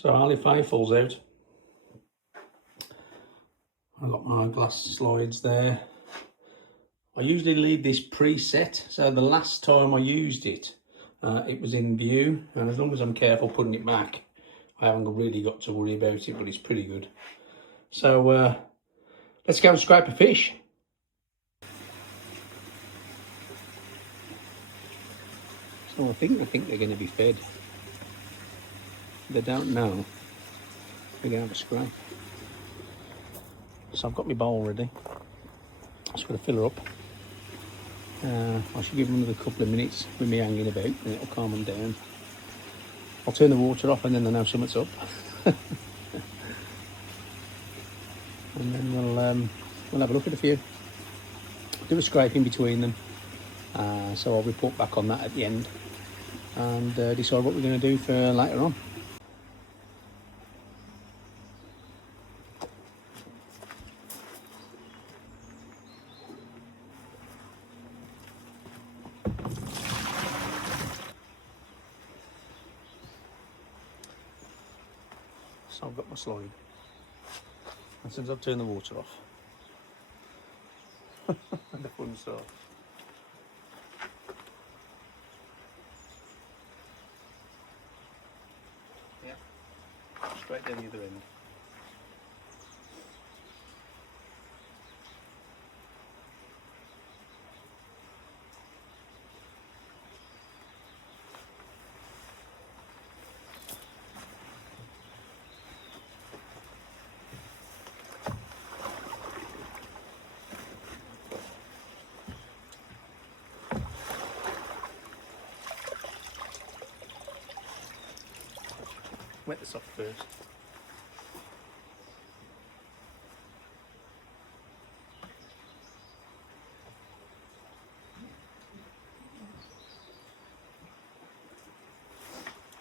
So Harley Faithful's out. I've got my glass slides there. I usually leave this preset, so the last time I used it, it was in view, and as long as I'm careful putting it back, I haven't really got to worry about it, but it's pretty good. So let's go and scrape a fish. So I think they're going to be fed. They don't know. We're going to have a scrape. So I've got my bowl ready. Just got to fill her up. I should give them another couple of minutes with me hanging about, and it'll calm them down. I'll turn the water off, and then they'll know something's up. And then we'll have a look at a few. Do a scraping between them. So I'll report back on that at the end, and decide what we're going to do for later on. So I've got my slide, and since I've turned the water off, and the fun starts. Yeah, straight down the other end. Wet this off first.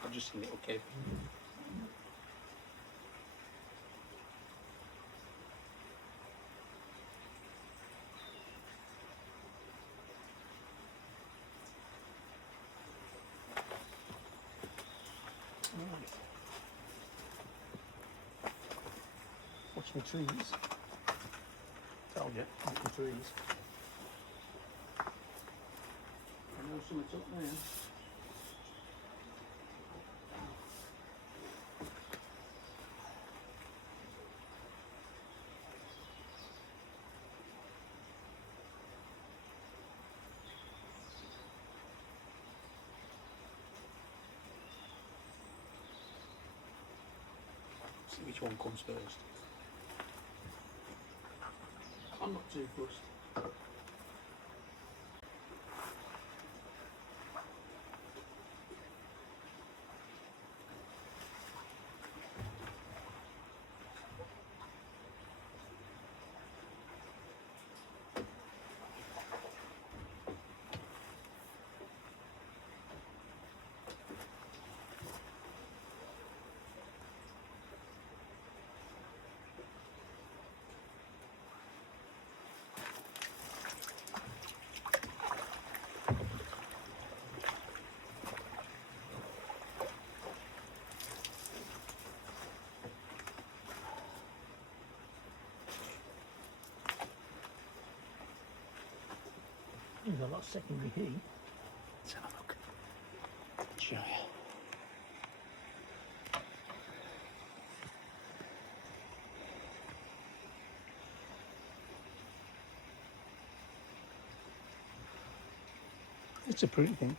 I'll just a little cave. Watch my trees. Told you, watch my trees. I know something's up there. See which one comes first. I'm not too fussed. There's a lot of secondary heat. Let's have a look. Show you. It's a pretty thing.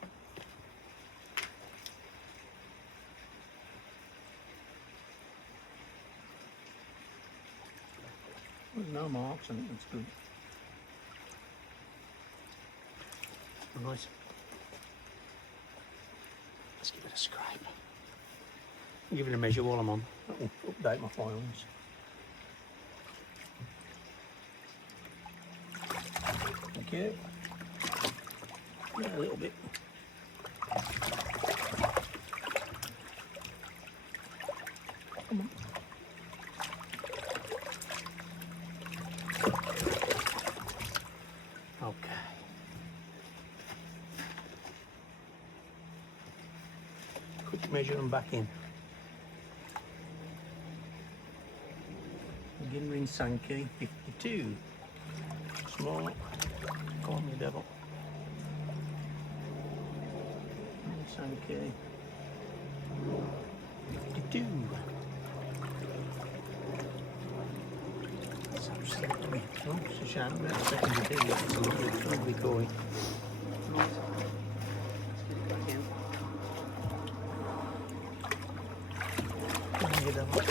There's no marks on it, that's good. Right. Let's give it a scrape. I'll give it a measure while I'm on. That will update my files. Thank you. Yeah, a little bit. Come on. Okay. Quick measure them back in. Begin ring Sankey 52. Small. Call me devil. Ring Sankey 52. It's absolutely. Oh, it's a shame about second to do. It's a lovely koi. Right. Let's get it back in. Call me devil.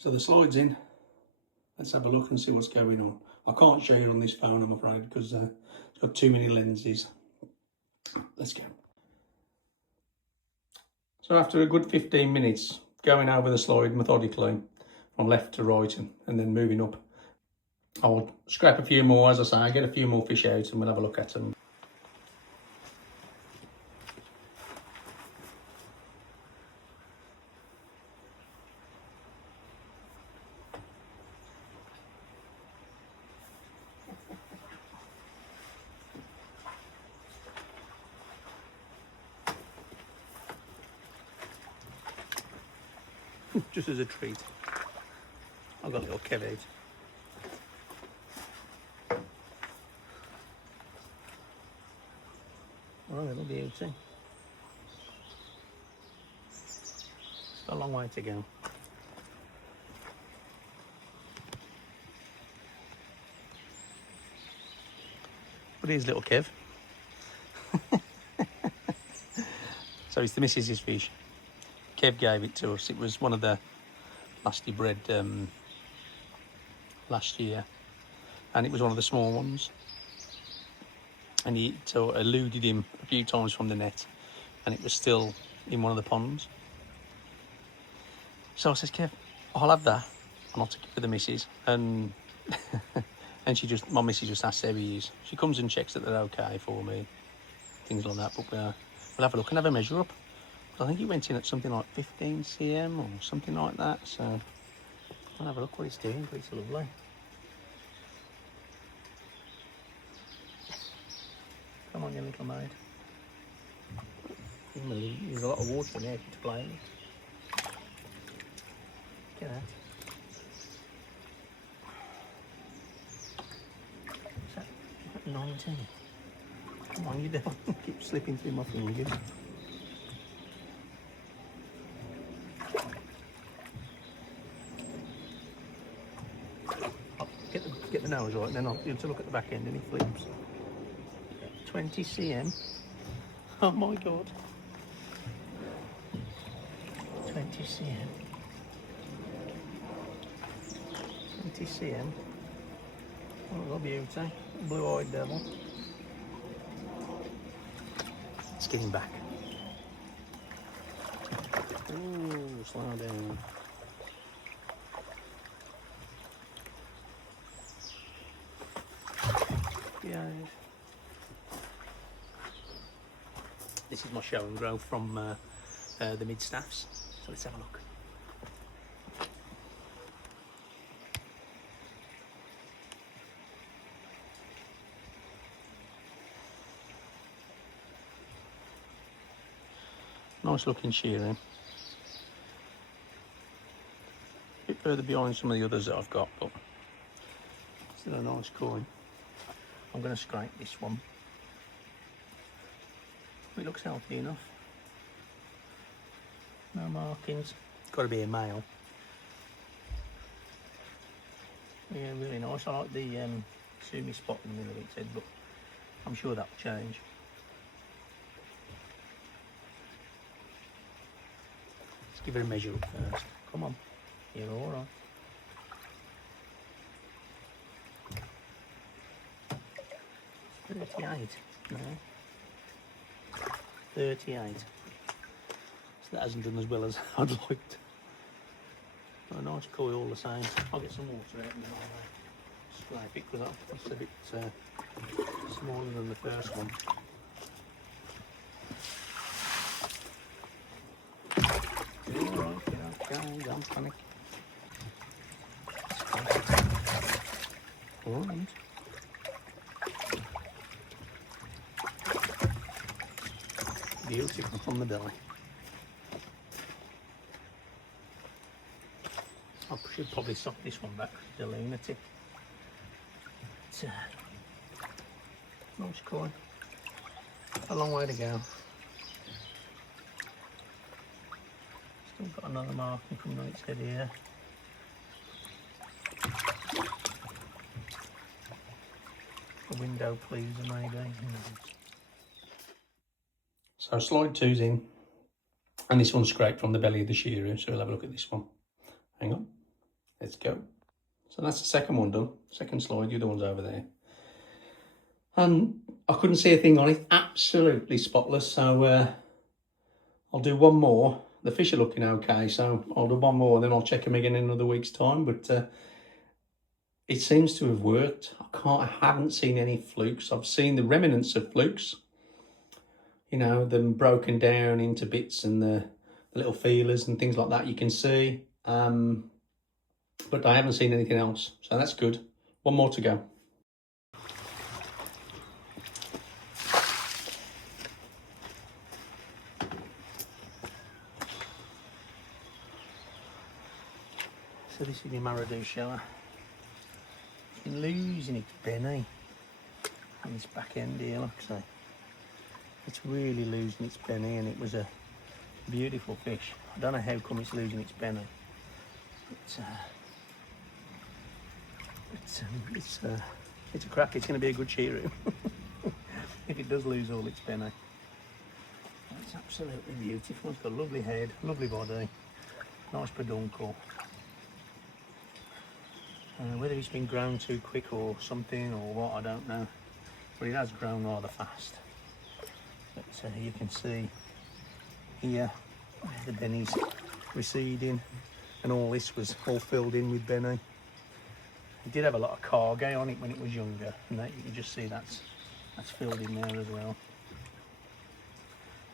So the slide's in. Let's have a look and see what's going on. I can't show you on this phone, I'm afraid, because it's got too many lenses. Let's go. So after a good 15 minutes going over the slide methodically from left to right and then moving up, I'll scrap a few more, as I say, get a few more fish out and we'll have a look at them. Just as a treat. I've got a little Kev out. Oh, little beauty. It's got a long way to go. But here's little Kev. So it's the missus's fish. Kev gave it to us. It was one of the last he bred last year, and it was one of the small ones. And he eluded him a few times from the net, and it was still in one of the ponds. So I says, Kev, I'll have that, and I'll take it for the missus. And and my missus just asks how he is. She comes and checks that they're okay for me, things like that. But we'll have a look and have a measure up. I think he went in at something like 15 cm or something like that, so I'll have a look what it's doing, but it's lovely. Come on, you little maid. There's a lot of water in there to play with. Get that. Is that 19? Come on, you devil. Keep slipping through my fingers. Get the nose right, then I'll have to look at the back end and it flips. 20 cm. Oh my god. 20 cm. 20 cm. Oh, what beauty. Blue-eyed devil. Let's get him back. Ooh, slow down. Yeah. This is my show and grow from the midstaffs. So let's have a look. Nice looking shearing. A bit further behind some of the others that I've got, but still a nice coin. I'm going to scrape this one. It looks healthy enough. No markings. Got to be a male. Yeah, really nice. I like the sumi spot in the middle of its head, but I'm sure that'll change. Let's give it a measure up first. Come on. You're all right. 38. No. 38. So that hasn't done as well as I'd liked. But a nice koi all the same. I'll get some water out and then I'll scrape it because that's a bit smaller than the first one. Alright, okay, don't panic. Alright. Beautiful from the belly. I should probably stop this one back, the lunatic. It's a nice coin. A long way to go. Still got another marking from its head here. A window pleaser maybe. So slide 2's in, and this one's scraped from the belly of the shearer, so we'll have a look at this one. Hang on, let's go. So that's the second one done, second slide, the other one's over there. And I couldn't see a thing on it, absolutely spotless, so I'll do one more. The fish are looking okay, so I'll do one more, then I'll check them again in another week's time, but it seems to have worked. I haven't seen any flukes. I've seen the remnants of flukes, you know, them broken down into bits and the little feelers and things like that you can see, but I haven't seen anything else, so that's good. One more to go. So this is the Maradoo Showa. It's been losing its benny on this back end here, like I say. It's really losing its benny, and it was a beautiful fish. I don't know how come it's losing its benny. It's a crack. It's going to be a good shearer if it does lose all its benny. It's absolutely beautiful. It's got a lovely head, lovely body, nice peduncle. Whether it's been grown too quick or something or what, I don't know, but it has grown rather fast. But you can see here the benny's receding, and all this was all filled in with benny. It did have a lot of cargo on it when it was younger, and that you can just see that's filled in there as well.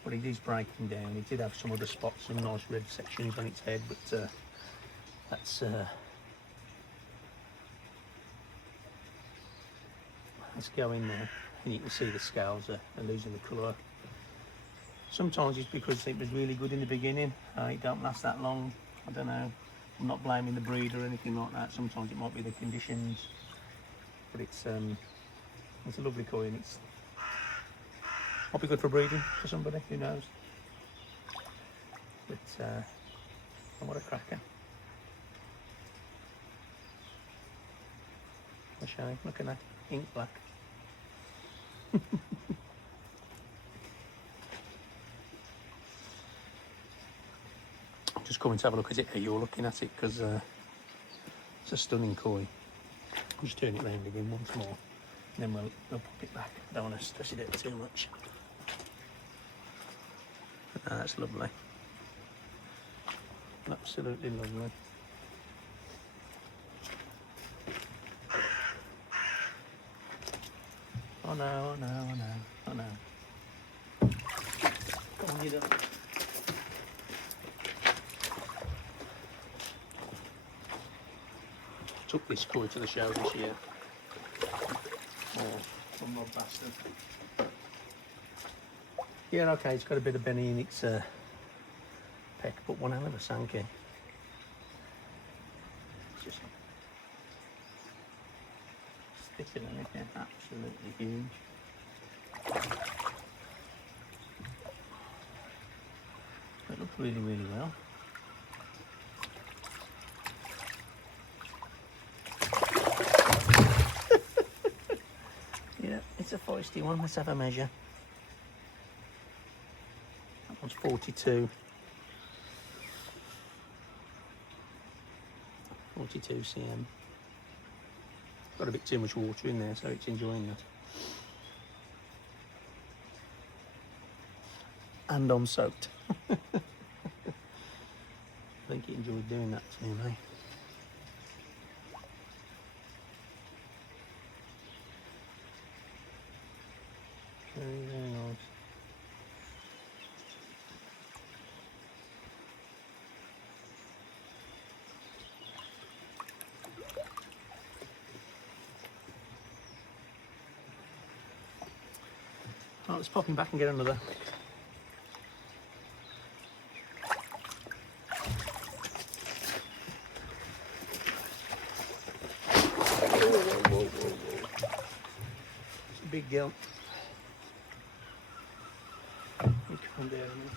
But it is breaking down. It did have some other spots, some nice red sections on its head, but let's go in there, and you can see the scales are losing the colour. Sometimes it's because it was really good in the beginning. It don't last that long. I don't know. I'm not blaming the breed or anything like that. Sometimes it might be the conditions, but it's a lovely coin. It's might be good for breeding for somebody, who knows. But what a cracker! What a shame. Look at that, ink black. Just coming to have a look at it how you're looking at it, because it's a stunning koi. I'll just turn it round again once more, and then we'll pop it back. I don't want to stress it out too much. But no, that's lovely. Absolutely lovely. Oh no, oh no, oh no, oh no. Go on, you don't. Took this koi to the show this year. Oh, some odd bastard. Yeah, okay, it's got a bit of benny in its peck, but one hell of a sankey. It's just thicker than anything, absolutely huge. It looks really, really well. Yeah, it's a feisty one. Let's have a measure. That one's 42. 42 cm. Got a bit too much water in there, so it's enjoying that. And I'm soaked. I think he enjoyed doing that to me. Very, very nice. Right, let's pop him back and get another. big girl. You calm down a minute.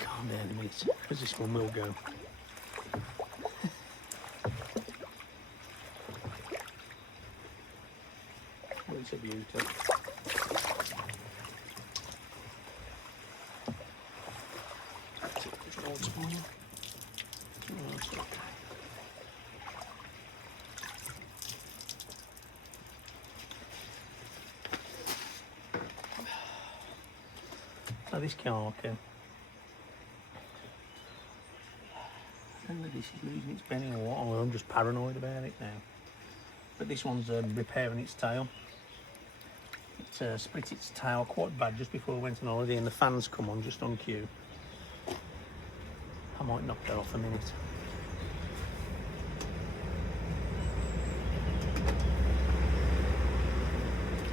Calm down a minute, because this one will go. Oh, it's a beauty. So this car can. I think that this is losing its penny or what, or I'm just paranoid about it now. But this one's repairing its tail. It split its tail quite bad just before I went on holiday, and the fans come on just on cue. I might knock that off a minute.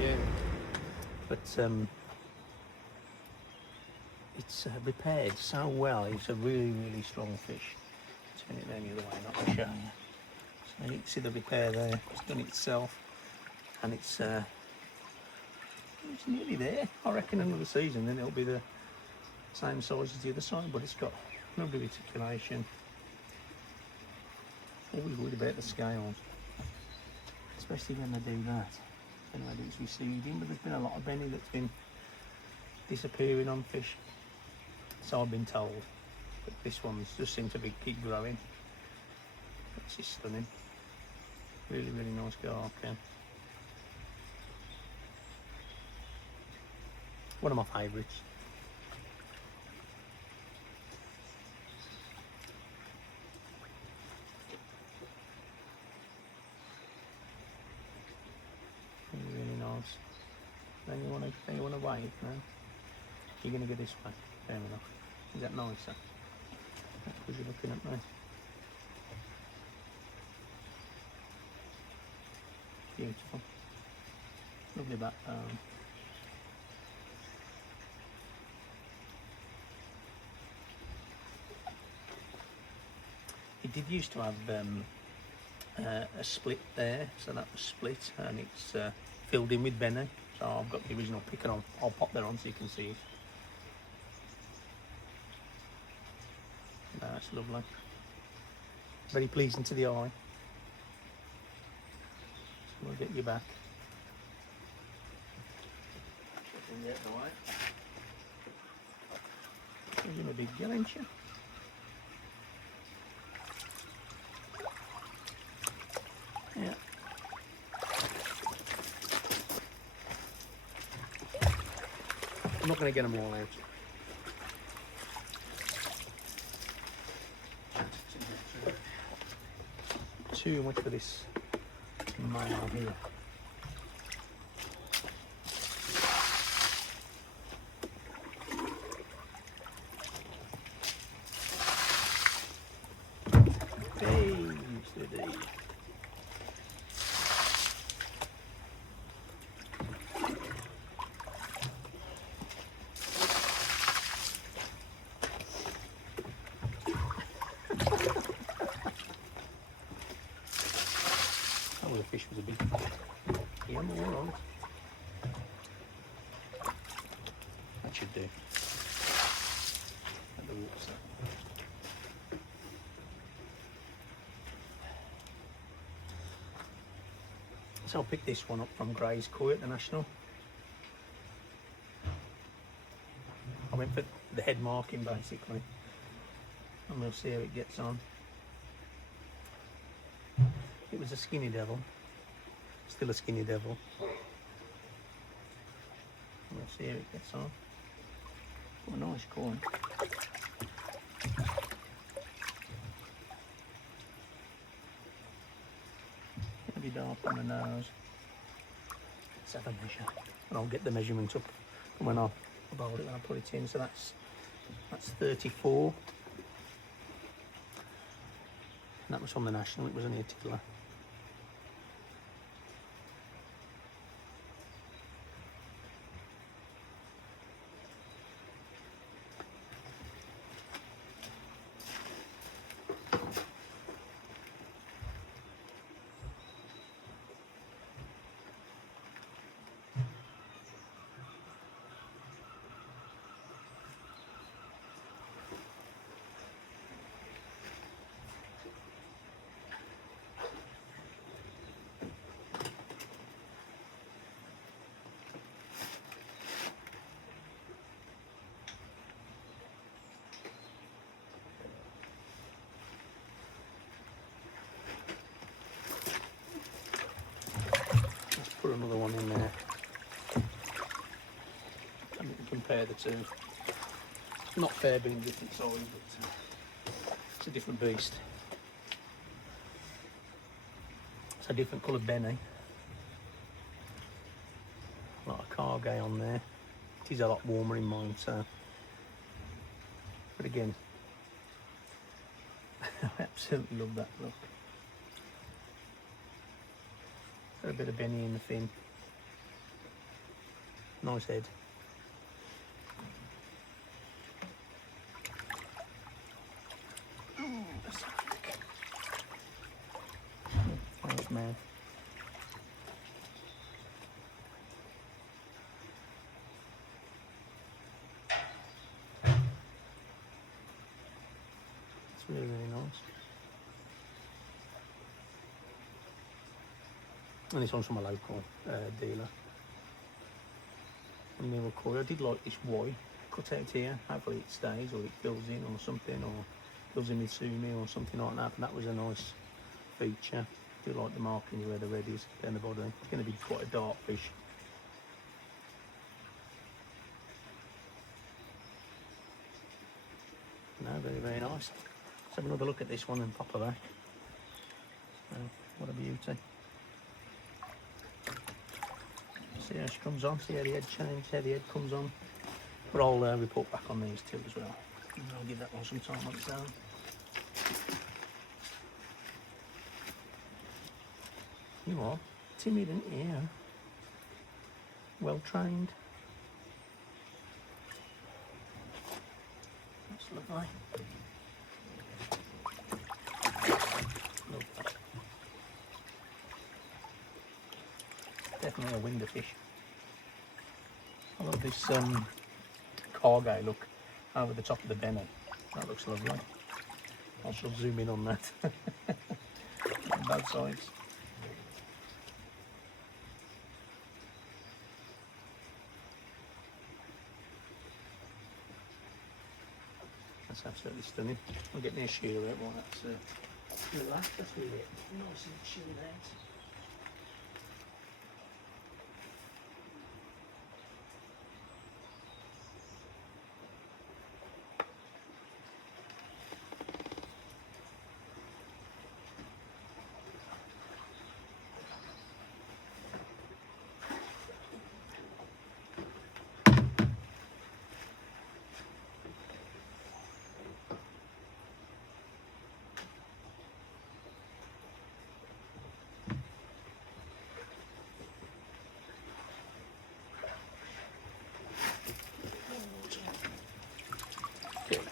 Yeah. But it's repaired so well. It's a really, really strong fish. Turn it the other way, not to show you. So you can see the repair there. It's done it itself, and it's nearly there. I reckon another season, then it'll be the same size as the other side, but it's got lovely reticulation. Always worried about the scales, especially when they do that. I don't know whether it's receding, but there's been a lot of Benny that's been disappearing on fish. So I've been told. But this one's just seems to keep growing. This is stunning. Really, really nice garc. One of my favourites. Really, really nice. Then you wanna wait, no? You're gonna go this way. Fair enough. Is that nicer? That's because you're looking at me. Beautiful. Lovely backbone. It did used to have a split there, so that was split, and it's filled in with Benny. So I've got the original pick, and I'll pop that on so you can see it. That's lovely. Very pleasing to the eye. So we'll get you back. You're a big girl, ain't you? Yeah. I'm not going to get them all out. Too much for this mile here. Hey, steady. The fish was a big yeah, more on. That should do. At the water. So I'll pick this one up from Gray's Koi at the National. I went for the head marking basically, and we'll see how it gets on. It was a skinny devil, still a skinny devil. We'll see how it gets on. Oh, nice coin. Maybe dark on the nose. Let's have a measure, and I'll get the measurement up when I hold it when I put it in. So that's 34. And that was from the National. It was only a tickler. another one in there. And we can compare the two. Not fair being different size, but it's a different beast. It's a different coloured Benny. A lot of Cargay on there. It is a lot warmer in mine, so. But again, I absolutely love that look. Got a bit of Benny in the fin. Nice head. Nice mouth. It's really, really nice. And this one's from a local dealer. And they were cool. I did like this Y cut out here. Hopefully it stays or it fills in or something, or fills in with Sumi or something like that. But that was a nice feature. I do like the markings where the red is down the body. It's going to be quite a dark fish. No, very, very nice. Let's have another look at this one and pop her back. So, what a beauty. See how she comes on, see how the head changes, how the head comes on. But I'll report back on these two as well. And I'll give that one some time on its own. You are timid and yeah, well trained. That's lovely. Love that. Definitely a winder fish. I love this Cargay look over the top of the Benny. That looks lovely. I shall zoom in on that. On both sides. That's absolutely stunning. I'll get my shear out while that's relaxed. That's really nice and sheared out.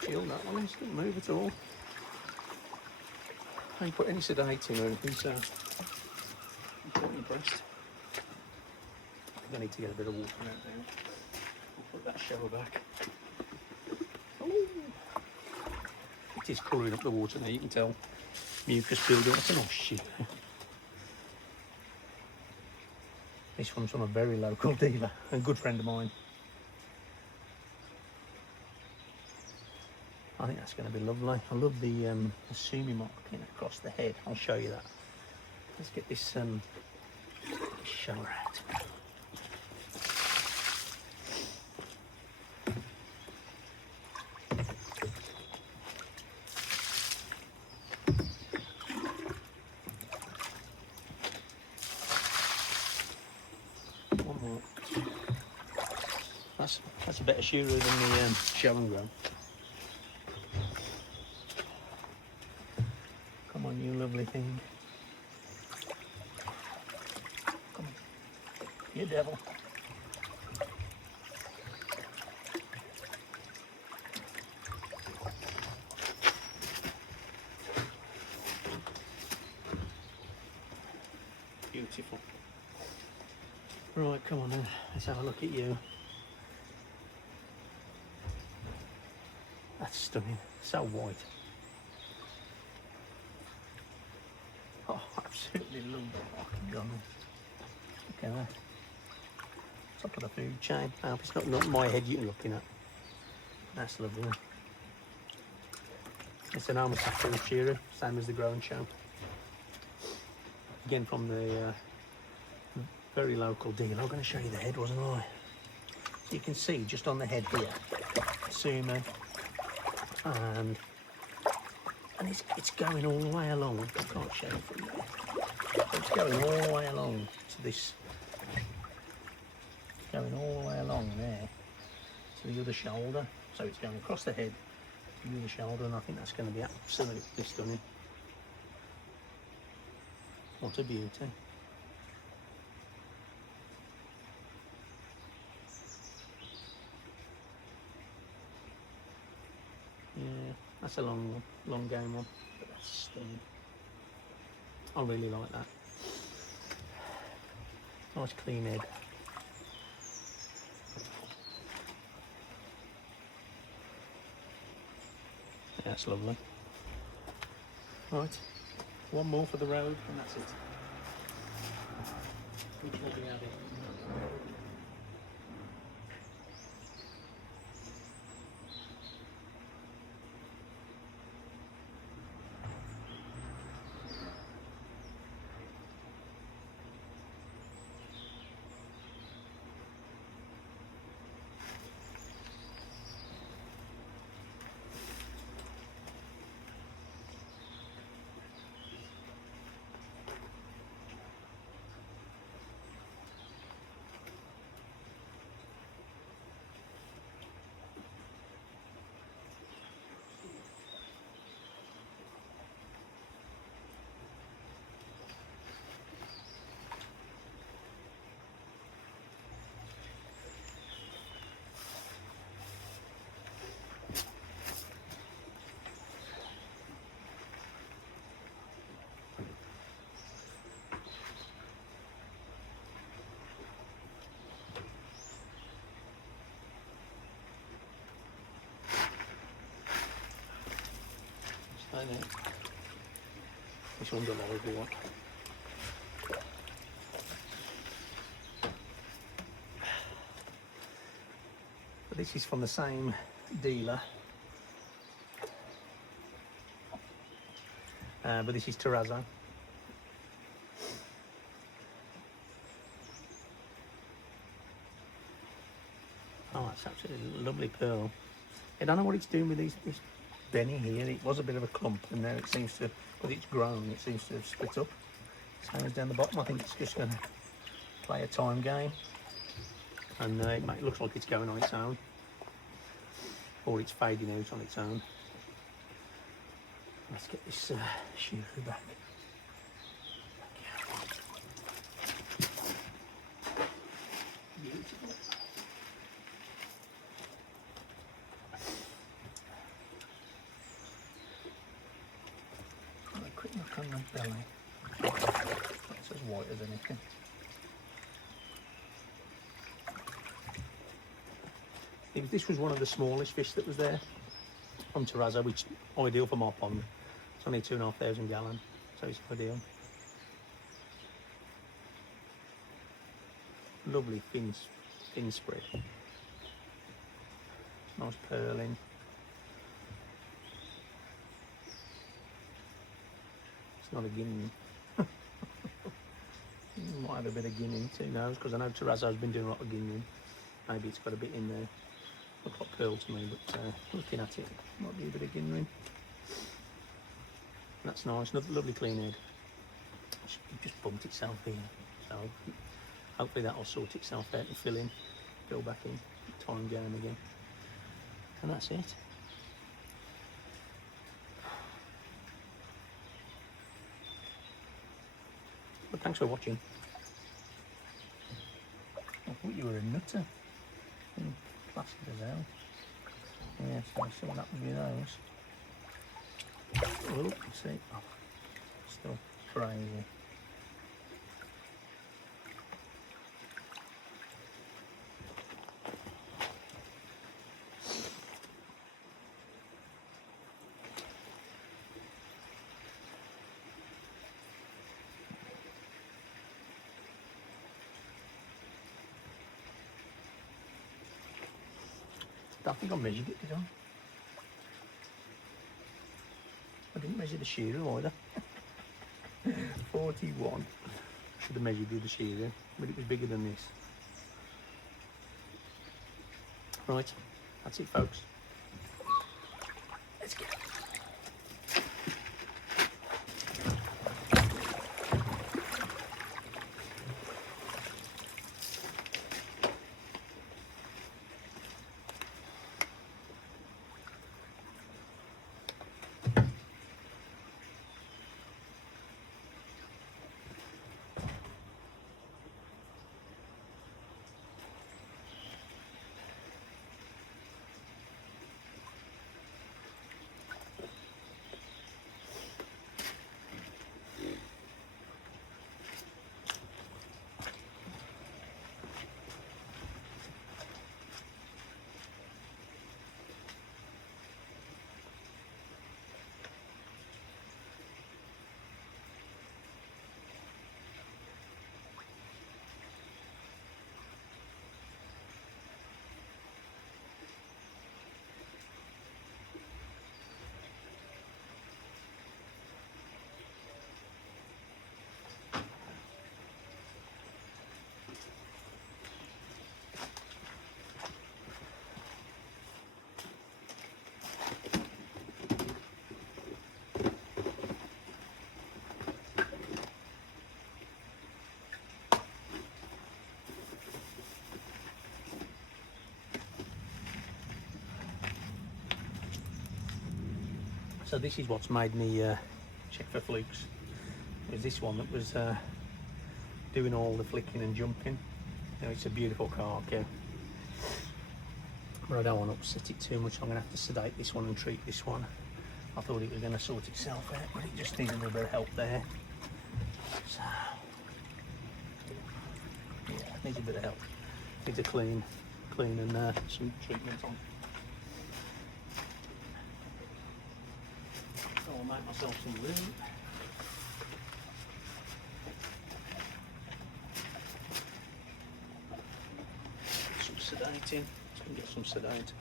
Chill, that one, it didn't move at all. I didn't put any sedating or anything, so I'm quite impressed. I need to get a bit of water out there. I'll put that Showa back. Ooh. It is colouring up the water now, you can tell. Mucus building, that's a nice shit. This one's from a very local dealer, a good friend of mine. I think that's going to be lovely. I love the Sumi marking across the head. I'll show you that. Let's get this Showa out. One more. That's a better shearer than the Show and Grow. Come on, you lovely thing. Come on, you devil. Beautiful. Right, come on then, let's have a look at you. That's stunning, so white. Oh, absolutely love the fucking gun. Look at that. Top of the food chain. I hope it's not my head you're looking at. That's lovely. It's an armour tackle shearer, same as the Grow and Show. Again from the Very local deal. I'm going to show you the head, wasn't I? So you can see just on the head here, sumo, and it's going all the way along. I can't show you from there. So it's going all the way along to this. It's going all the way along there to the other shoulder. So it's going across the head to the other shoulder, and I think that's going to be absolutely stunning. What a beauty. Yeah, that's a long game one, but that's stunning. I really like that. Nice clean head. Yeah, that's lovely. Right, one more for the road, and that's it. Which will be added. I know. This one's a lovely one. But this is from the same dealer. But this is Terrazzo. Oh, that's absolutely lovely pearl. I don't know what it's doing with this benny here. It was a bit of a clump, and now it seems to, because it's grown, it seems to have split up. Same as down the bottom. I think it's just going to play a time game, and it looks like it's going on its own, or it's fading out on its own. Let's get this shooter back. Beautiful. A quick look on the belly. It's as white as anything. This was one of the smallest fish that was there on Terrazzo, which is ideal for my pond. It's only 2,500 gallon, so it's ideal. Lovely fin spread. Nice pearling. It's not a guinea. Might have a bit of guinea, who knows, because I know Terrazzo's been doing a lot of guinea. Maybe it's got a bit in there. Looks like pearl to me, but looking at it, might be a bit of guinea. That's nice, lovely clean head. It just bumped itself here, so hopefully that'll sort itself out and fill in, fill back in, time game again. And that's it. But thanks for watching. I thought you were a nutter. Placid as hell. Yeah, so see what happens with those. Oh, see. Oh, still crazy. I think I measured it, did I? I didn't measure the shearer either. 41. Should have measured with the shearer. but it was bigger than this. Right, that's it folks. Let's go. So this is what's made me check for flukes. It was this one that was doing all the flicking and jumping. You know, it's a beautiful car, okay? But I don't want to upset it too much. I'm going to have to sedate this one and treat this one. I thought it was going to sort itself out, but it just needs a little bit of help there. So, yeah, it needs a bit of help. Needs a clean and some treatment on. So I'll make myself some room. Some sedating. Let's go get some sedate.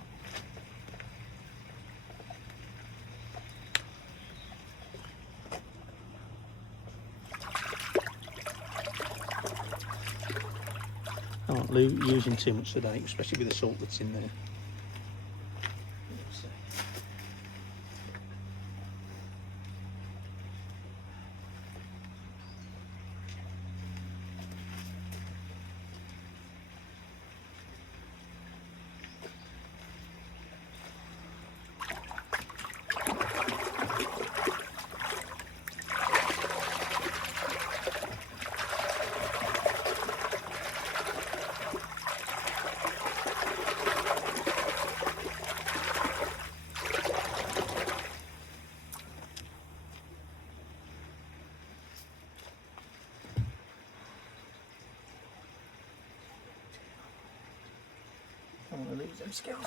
I don't like using too much sedate, especially with the salt that's in there. I don't want to lose them scales.